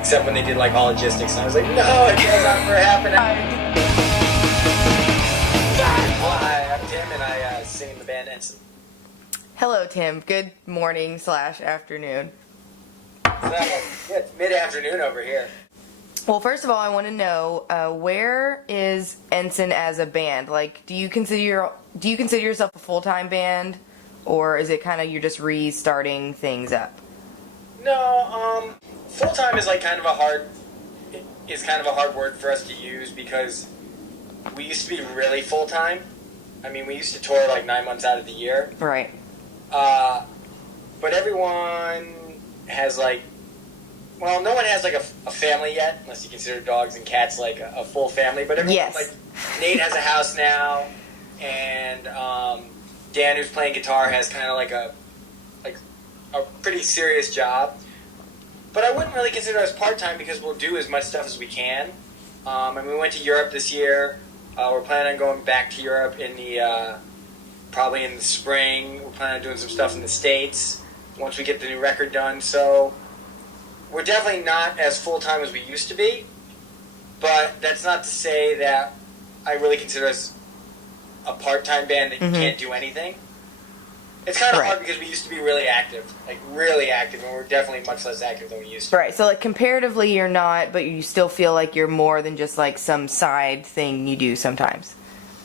except when they did like all logistics, and I was like, no, it does not for happen. Hi, I'm Tim, and I sing in the band Ensign. Hello, Tim. Good morning/afternoon. So, it's mid-afternoon over here. Well, first of all, I want to know where is Ensign as a band? Like, do you consider yourself a full-time band, or is it kind of you're just restarting things up? No, full-time is like kind of a hard word for us to use because we used to be really full-time. I mean, we used to tour like 9 months out of the year. Right. But everyone has like, well, no one has like a family yet, unless you consider dogs and cats like a full family. But everyone, yes. Like Nate has a house now, and Dan, who's playing guitar, has kind of like a pretty serious job. But I wouldn't really consider us part-time because we'll do as much stuff as we can. And we went to Europe this year. We're planning on going back to Europe in the probably in the spring. We're planning on doing some stuff in the States once we get the new record done. So we're definitely not as full-time as we used to be. But that's not to say that I really consider us a part-time band that can't do anything. It's kind of hard because we used to be really active, and we're definitely much less active than we used to. Right, so like comparatively you're not, but you still feel like you're more than just like some side thing you do sometimes.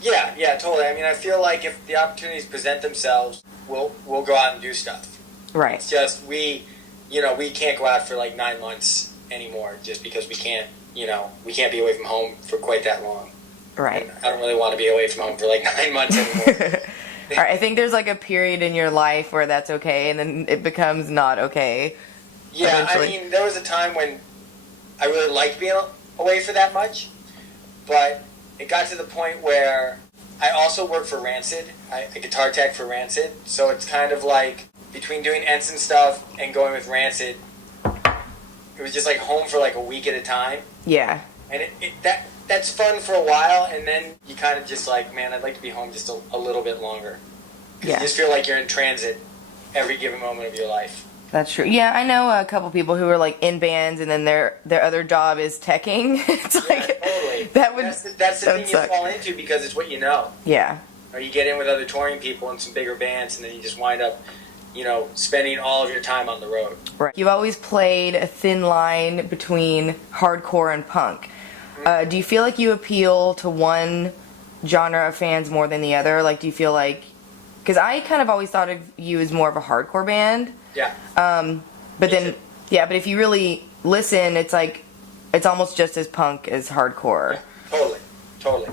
Yeah, totally. I mean, I feel like if the opportunities present themselves, we'll go out and do stuff. Right. It's just we can't go out for like 9 months anymore just because we can't be away from home for quite that long. Right. And I don't really want to be away from home for like 9 months anymore. All right, I think there's like a period in your life where that's okay, and then it becomes not okay. Yeah, eventually. I mean, there was a time when I really liked being away for that much, but it got to the point where I also work for Rancid. I guitar tech for Rancid, so it's kind of like between doing Ensign stuff and going with Rancid, it was just like home for like a week at a time. Yeah. And that's fun for a while, and then you kind of just like, man, I'd like to be home just a little bit longer. Yeah. You just feel like you're in transit every given moment of your life. That's true. Yeah, I know a couple people who are like in bands, and then their other job is teching. It's like totally. That's the thing you fall into because it's what you know. Yeah. Or you get in with other touring people and some bigger bands, and then you just wind up, spending all of your time on the road. Right. You've always played a thin line between hardcore and punk. Do you feel like you appeal to one genre of fans more than the other? Like, do you feel like... Because I kind of always thought of you as more of a hardcore band. Yeah. But if you really listen, it's like, it's almost just as punk as hardcore. Yeah, totally.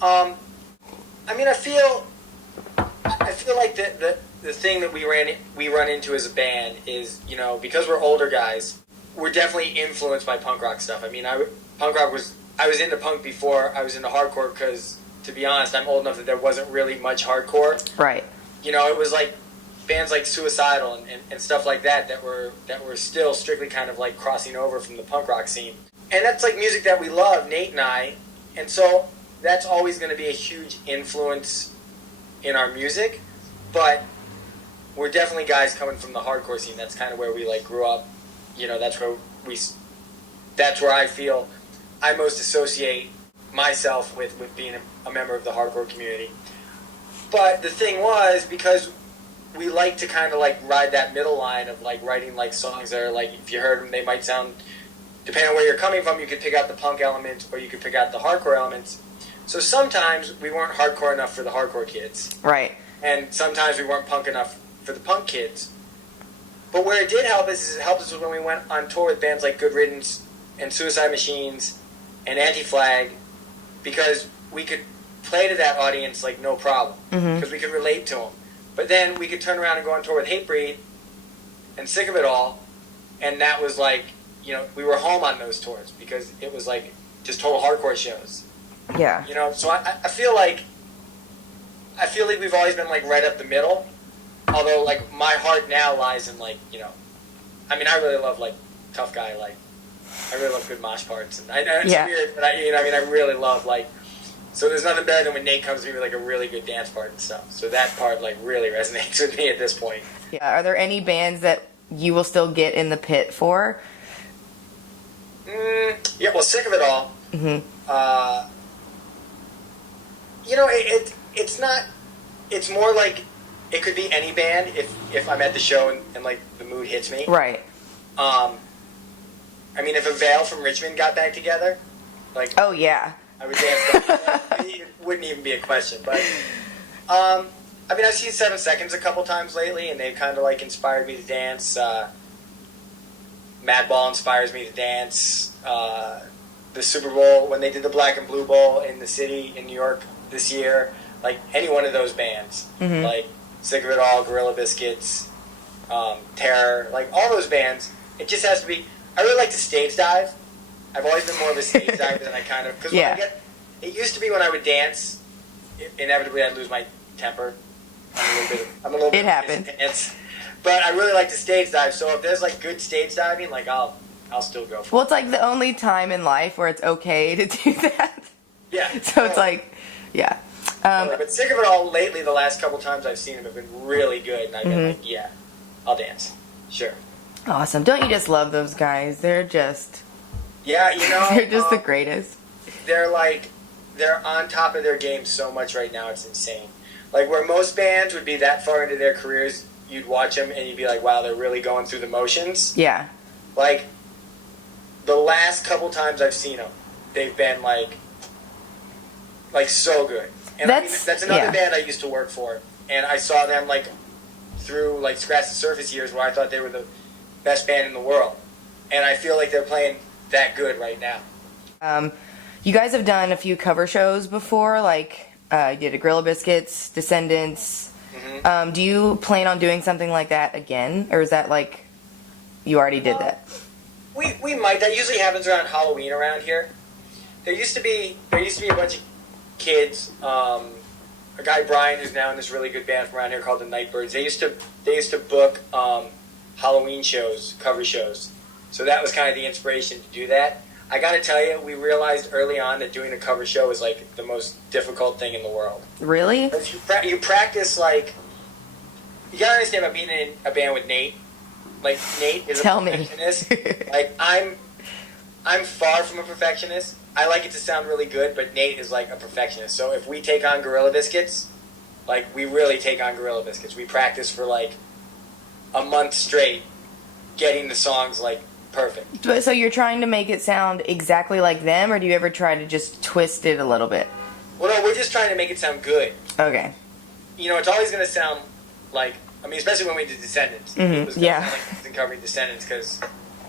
I mean, I feel like the thing that we run into as a band is, because we're older guys, we're definitely influenced by punk rock stuff. I mean, I was into punk before I was into hardcore because, to be honest, I'm old enough that there wasn't really much hardcore. Right. It was like bands like Suicidal and stuff like that were still strictly kind of like crossing over from the punk rock scene. And that's like music that we love, Nate and I. And so that's always going to be a huge influence in our music. But we're definitely guys coming from the hardcore scene. That's kind of where we like grew up. That's where I feel I most associate myself with being a member of the hardcore community. But the thing was, because we like to kind of like ride that middle line of like writing like songs that are like, if you heard them, they might sound, depending on where you're coming from, you could pick out the punk elements or you could pick out the hardcore elements. So sometimes we weren't hardcore enough for the hardcore kids. Right. And sometimes we weren't punk enough for the punk kids. But where it did help us is it helped us when we went on tour with bands like Good Riddance and Suicide Machines and Anti-Flag, because we could play to that audience like no problem, because we could relate to them. But then we could turn around and go on tour with Hatebreed and Sick of It All, and that was like, we were home on those tours because it was like just total hardcore shows. Yeah. So I feel like we've always been like right up the middle, although like my heart now lies in like, I mean, I really love like Tough Guy, like I really love good mosh parts, and it's weird, but I really love like. So there's nothing better than when Nate comes to me with like a really good dance part and stuff. So that part like really resonates with me at this point. Yeah. Are there any bands that you will still get in the pit for? Yeah, well, Sick of It All. Mm-hmm. You know, it's not. It's more like it could be any band if I'm at the show and like the mood hits me. Right. I mean, if a Veil from Richmond got back together, like, Oh yeah. I would dance. It wouldn't even be a question. But I mean, I've seen 7 Seconds a couple times lately, and they've kind of like inspired me to dance. Madball inspires me to dance. The Super Bowl, when they did the Black and Blue Bowl in the city in New York this year, like any one of those bands, like Sick of It All, Gorilla Biscuits, Terror, like all those bands, it just has to be. I really like to stage dive. I've always been more of a stage diver than I kind of, because it used to be when I would dance, inevitably I'd lose my temper. I'm a little bit It happened. intense. But I really like to stage dive, so if there's like good stage diving, like I'll still go for it. Well, it's like the only time in life where it's okay to do that. Yeah. So it's like, yeah. But Sick of It All, lately, the last couple times I've seen them have been really good, and I've been like, yeah, I'll dance. Sure. Awesome. Don't you just love those guys? They're just... Yeah, you know... They're just the greatest. They're on top of their game so much right now, it's insane. Like, where most bands would be that far into their careers, you'd watch them and you'd be like, wow, they're really going through the motions. Yeah. Like, the last couple times I've seen them, they've been like so good. And that's another band I used to work for, and I saw them like through like Scratch the Surface years where I thought they were the best band in the world, and I feel like they're playing that good right now. You guys have done a few cover shows before, like you did a Gorilla Biscuits, Descendants. Do you plan on doing something like that again, or is that like you already did that? We might. That usually happens around Halloween around here. There used to be a bunch of kids. A guy Brian, who's now in this really good band from around here called the Nightbirds. They used to book Halloween shows, cover shows. So that was kind of the inspiration to do that. I got to tell you, we realized early on that doing a cover show is like the most difficult thing in the world. Really? You practice like. You gotta understand about being in a band with Nate. Like, Nate is a perfectionist. Like, I'm far from a perfectionist. I like it to sound really good, but Nate is like a perfectionist. So if we take on Gorilla Biscuits, like, we really take on Gorilla Biscuits. We practice for like a month straight, getting the songs like perfect. So you're trying to make it sound exactly like them, or do you ever try to just twist it a little bit? Well, no, we're just trying to make it sound good. Okay. You know, it's always going to sound like, I mean, especially when we did Descendants. It was gonna sound like covering Descendants because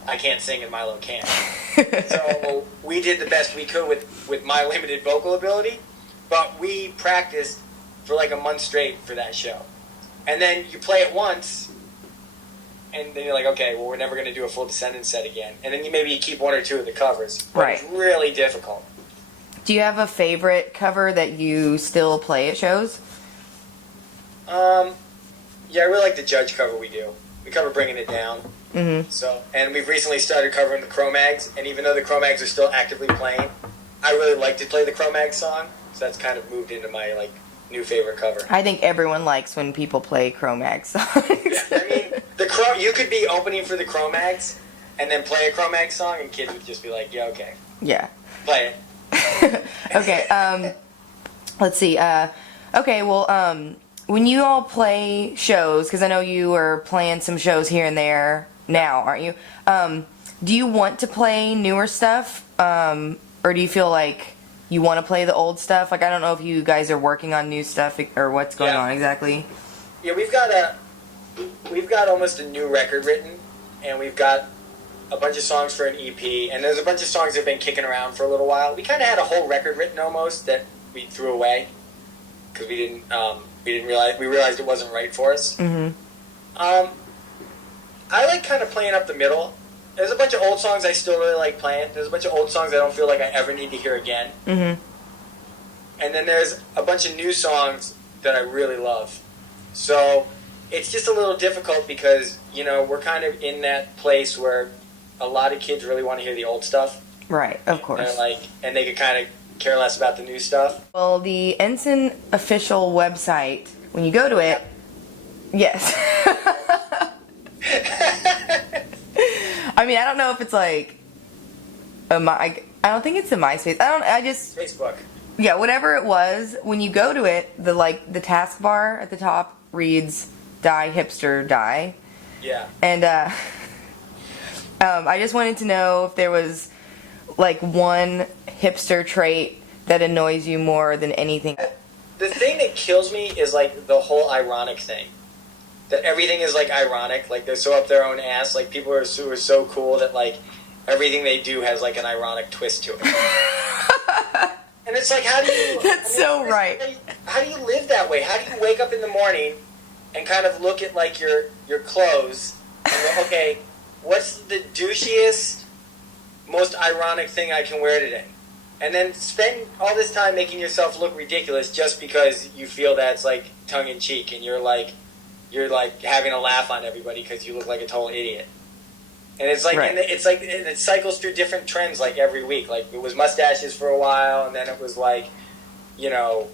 I can't sing and Milo can. So we did the best we could with my limited vocal ability, but we practiced for like a month straight for that show. And then you play it once, and then you're like, okay, well, we're never going to do a full Descendants set again. And then you keep one or two of the covers. But right. It's really difficult. Do you have a favorite cover that you still play at shows? Yeah, I really like the Judge cover we do. We cover Bringing It Down. So, and we've recently started covering the Cro-Mags, and even though the Cro-Mags are still actively playing, I really like to play the Cro-Mags song, so that's kind of moved into my like new favorite cover. I think everyone likes when people play Cro-Mags songs. Yeah, I mean, you could be opening for the Cro-Mags, and then play a Cro-Mags song, and kids would just be like, yeah, okay. Yeah. Play it. Okay, let's see. Okay, well, when you all play shows, because I know you are playing some shows here and there now, aren't you? Do you want to play newer stuff, or do you feel like you want to play the old stuff? Like, I don't know if you guys are working on new stuff or what's going on exactly. Yeah, we've got almost a new record written, and we've got a bunch of songs for an EP, and there's a bunch of songs that have been kicking around for a little while. We kind of had a whole record written almost that we threw away because we realized it wasn't right for us. I like kind of playing up the middle. There's a bunch of old songs I still really like playing. There's a bunch of old songs I don't feel like I ever need to hear again. And then there's a bunch of new songs that I really love. So it's just a little difficult because, you know, we're kind of in that place where a lot of kids really want to hear the old stuff. Right, of course. And they could kind of care less about the new stuff. Well, the Ensign official website, when you go to it, yes. I mean, I don't know if it's like I don't think it's a MySpace. I just Facebook. Yeah, whatever it was, when you go to it, the taskbar at the top reads "Die Hipster Die." Yeah. And I just wanted to know if there was like one hipster trait that annoys you more than anything. The thing that kills me is like the whole ironic thing. That everything is like ironic, like they're so up their own ass. Like people are so cool that like everything they do has like an ironic twist to it. And it's like, how do you... That's so right. How do you live that way? How do you wake up in the morning and kind of look at, like, your clothes and go, okay, what's the douchiest, most ironic thing I can wear today? And then spend all this time making yourself look ridiculous just because you feel that's, like, tongue-in-cheek and you're having a laugh on everybody because you look like a total idiot. And it's like, right. And it cycles through different trends like every week. Like it was mustaches for a while, and then it was like, you know,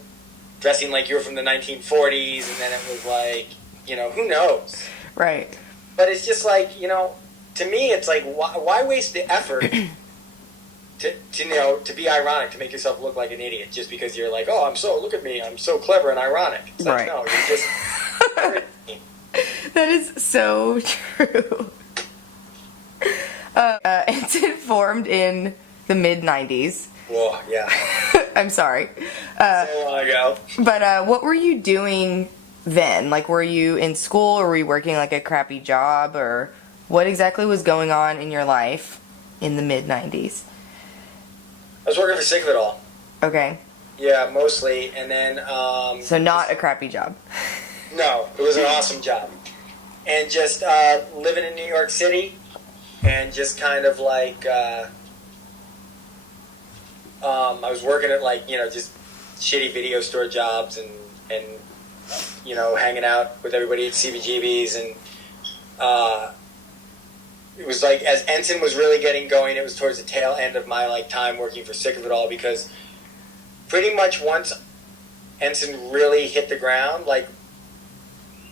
dressing like you were from the 1940s, and then it was like, you know, who knows? Right. But it's just like, you know, to me, it's like, why waste the effort to be ironic, to make yourself look like an idiot, just because you're like, oh, look at me, I'm so clever and ironic. It's like, right. No, you're just. That is so true. Ensign formed in the mid-90s. Whoa, yeah. I'm sorry. So long ago. But what were you doing then? Like, were you in school, or were you working like a crappy job, or what exactly was going on in your life in the mid-90s? I was working for Sick of It All. Okay. Yeah, mostly, and then... so not a crappy job. No, it was an awesome job. And just living in New York City, and just kind of like, I was working at like, you know, just shitty video store jobs and you know, hanging out with everybody at CBGB's, and it was like, as Ensign was really getting going, it was towards the tail end of my like time working for Sick of It All, because pretty much once Ensign really hit the ground, like,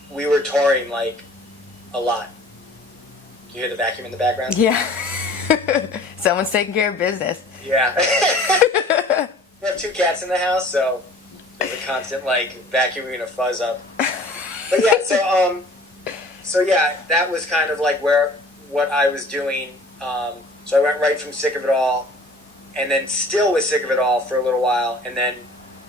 we were touring like a lot. You hear the vacuum in the background? Yeah. Someone's taking care of business. Yeah. We have 2 cats in the house, so there's a constant like vacuuming and a fuzz up. But yeah, so yeah, that was kind of like what I was doing. So I went right from Sick of It All, and then still was Sick of It All for a little while, and then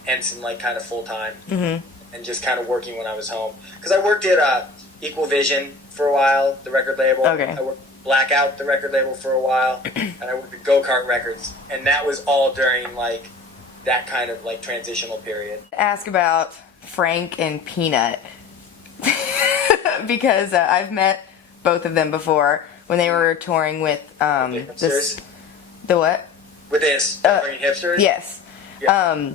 Ensign like kind of full time, and just kind of working when I was home, because I worked at Equal Vision for a while, the record label. Okay. I worked Blackout, the record label, for a while, and I worked at Go Kart Records, and that was all during like that kind of like transitional period. Ask about Frank and Peanut because I've met both of them before when they were touring with Hipsters? The what? With this, Green Hipsters? Yes. Yeah.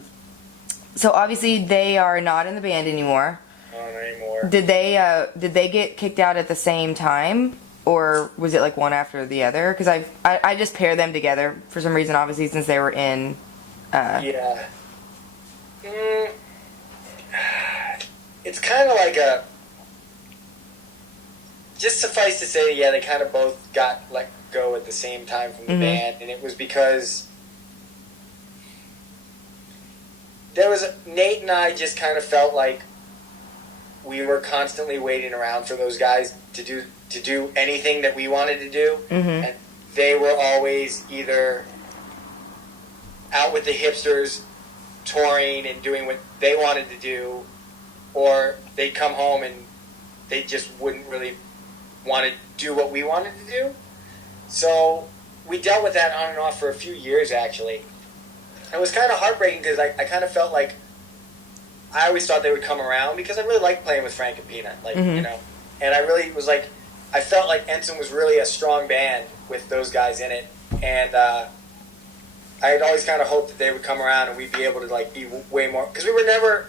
So obviously they are not in the band anymore. Not anymore. Did they get kicked out at the same time, or was it like one after the other? Because I just pair them together for some reason, obviously, since they were in. Yeah. It's kind of like a. Just suffice to say, yeah, they kind of both got let go at the same time from the band, and it was because Nate and I just kind of felt like we were constantly waiting around for those guys to do anything that we wanted to do, and they were always either out with the hipsters, touring and doing what they wanted to do, or they'd come home and they just wouldn't really want to do what we wanted to do. So we dealt with that on and off for a few years, actually. It was kind of heartbreaking because I kind of felt like I always thought they would come around, because I really liked playing with Frank and Peanut, like, you know, and I really was like, I felt like Ensign was really a strong band with those guys in it, and I had always kind of hoped that they would come around and we'd be able to like be way more, because we were never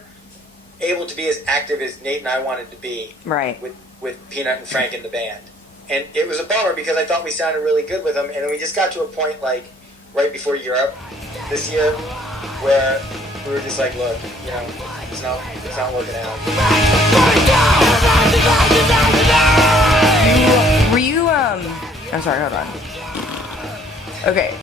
able to be as active as Nate and I wanted to be, right, with Peanut and Frank in the band. And it was a bummer because I thought we sounded really good with them, and then we just got to a point like right before Europe this year where we were just like, look, you know, it's not working out. Were you I'm sorry, hold on. Okay.